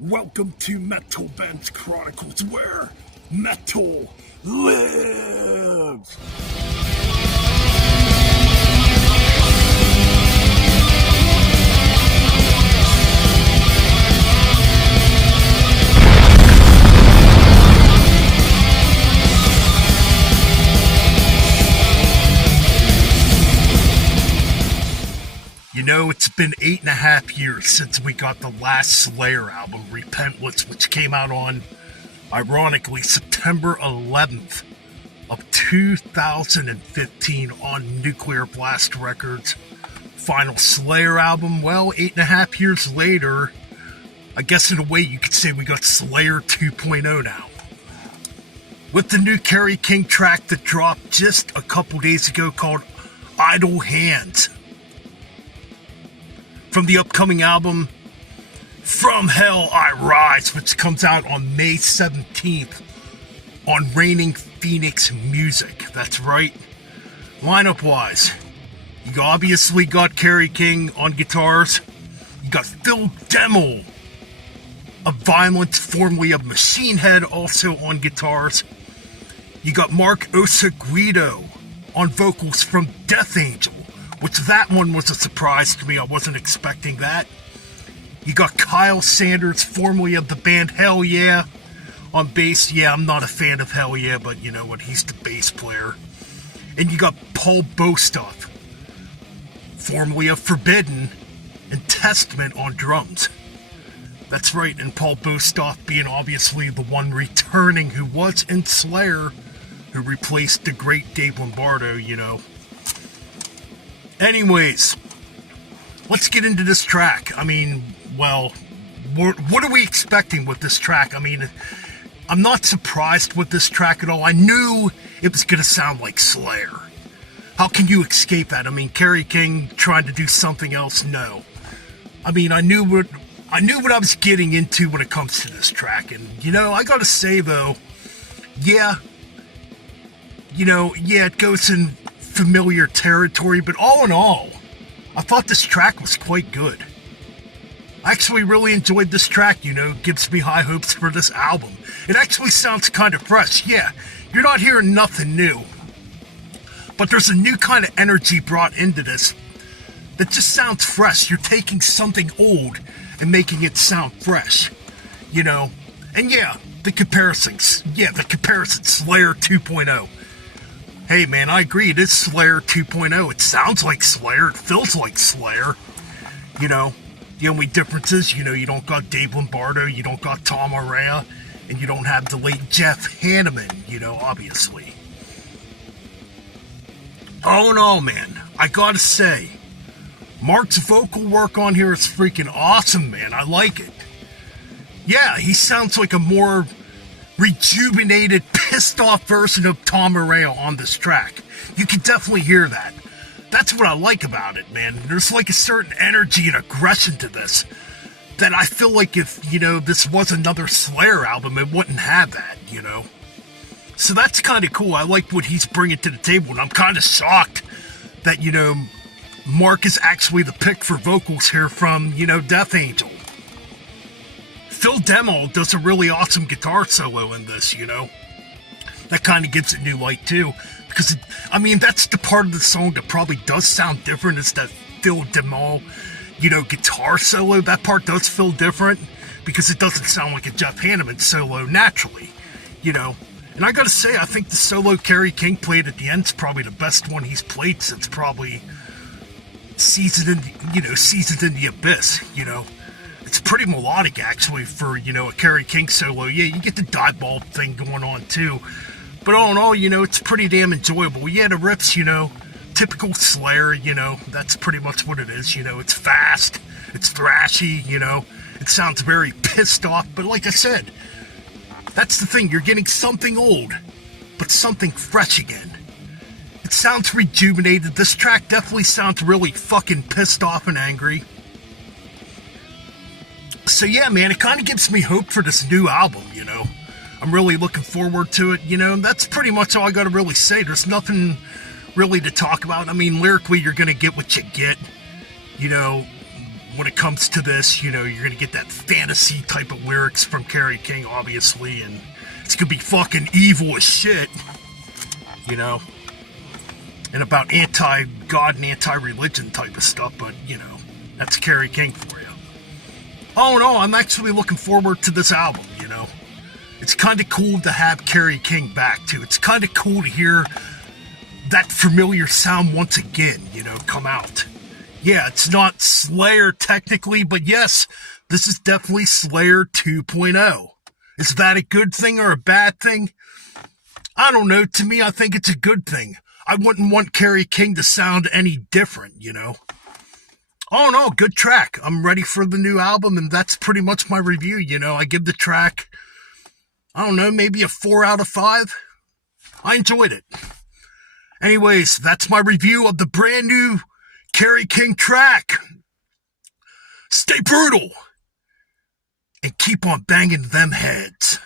Welcome to Metal Bands Chronicles, where metal lives! You know, it's been 8.5 years since we got the last Slayer album, Repentless, which came out on, ironically, September 11th of 2015 on Nuclear Blast Records. Final Slayer album. Well, 8.5 years later, I guess in a way you could say we got Slayer 2.0 now. With the new Kerry King track that dropped just a couple days ago called Idle Hands. From the upcoming album, From Hell I Rise, which comes out on May 17th on Reigning Phoenix Music. That's right. Lineup-wise, you obviously got Kerry King on guitars. You got Phil Demmel of Violence, formerly of Machine Head, also on guitars. You got Mark Osaguido on vocals from Death Angel, which that one was a surprise to me. I wasn't expecting that. You got Kyle Sanders, formerly of the band Hell Yeah, on bass. Yeah, I'm not a fan of Hell Yeah, but you know what? He's the bass player. And you got Paul Bostoff, formerly of Forbidden and Testament, on drums. That's right, and Paul Bostoff being obviously the one returning who was in Slayer, who replaced the great Dave Lombardo, you know. Anyways, let's get into this track. I mean, well, what are we expecting with this track? I mean, I'm not surprised with this track at all. I knew it was going to sound like Slayer. How can you escape that? I mean, Kerry King trying to do something else? No. I mean, I knew what I was getting into when it comes to this track. And, you know, I got to say, though, yeah, it goes in familiar territory, but all in all, I thought this track was quite good. I actually really enjoyed this track, you know, gives me high hopes for this album. It actually sounds kind of fresh. Yeah, you're not hearing nothing new, but there's a new kind of energy brought into this that just sounds fresh. You're taking something old and making it sound fresh, you know. And yeah, the comparison, Slayer 2.0. Hey man, I agree, it is Slayer 2.0. It sounds like Slayer, it feels like Slayer. You know, the only difference is, you know, you don't got Dave Lombardo, you don't got Tom Araya, and you don't have the late Jeff Hanneman, you know, obviously. All in all, man, I gotta say, Mark's vocal work on here is freaking awesome, man. I like it. Yeah, he sounds like a more rejuvenated, pissed off version of Tom Araya on this track. You can definitely hear that. That's what I like about it, man. There's like a certain energy and aggression to this that I feel like if, you know, this was another Slayer album, it wouldn't have that, you know. So that's kind of cool. I like what he's bringing to the table, and I'm kind of shocked that, you know, Mark is actually the pick for vocals here from, you know, Death Angel. Phil Demmel does a really awesome guitar solo in this, you know. That kind of gives it new light, too. Because, I mean, that's the part of the song that probably does sound different, is that Phil Demmel, you know, guitar solo. That part does feel different, because it doesn't sound like a Jeff Hanneman solo naturally, you know. And I gotta say, I think the solo Kerry King played at the end is probably the best one he's played since probably Seasons in the Abyss, you know. It's pretty melodic, actually, for, you know, a Kerry King solo. Yeah, you get the dive ball thing going on, too. But all in all, you know, it's pretty damn enjoyable. Yeah, the riffs, you know, typical Slayer, you know, that's pretty much what it is, you know. It's fast, it's thrashy, you know. It sounds very pissed off, but like I said, that's the thing. You're getting something old, but something fresh again. It sounds rejuvenated. This track definitely sounds really fucking pissed off and angry. So yeah, man, it kind of gives me hope for this new album, you know. I'm really looking forward to it, you know. That's pretty much all I gotta really say. There's nothing really to talk about. I mean, lyrically, you're gonna get what you get. You know, when it comes to this, you know, you're gonna get that fantasy type of lyrics from Kerry King, obviously, and it's gonna be fucking evil as shit, you know, and about anti-God and anti-religion type of stuff, but, you know, that's Kerry King for you. Oh no, I'm actually looking forward to this album, you know. It's kind of cool to have Kerry King back, too. It's kind of cool to hear that familiar sound once again, you know, come out. Yeah, it's not Slayer technically, but yes, this is definitely Slayer 2.0. Is that a good thing or a bad thing? I don't know. To me, I think it's a good thing. I wouldn't want Kerry King to sound any different, you know. Oh no, good track. I'm ready for the new album, and that's pretty much my review, you know. I give the track, I don't know, maybe a 4 out of 5. I enjoyed it. Anyways, that's my review of the brand new Kerry King track. Stay brutal and keep on banging them heads.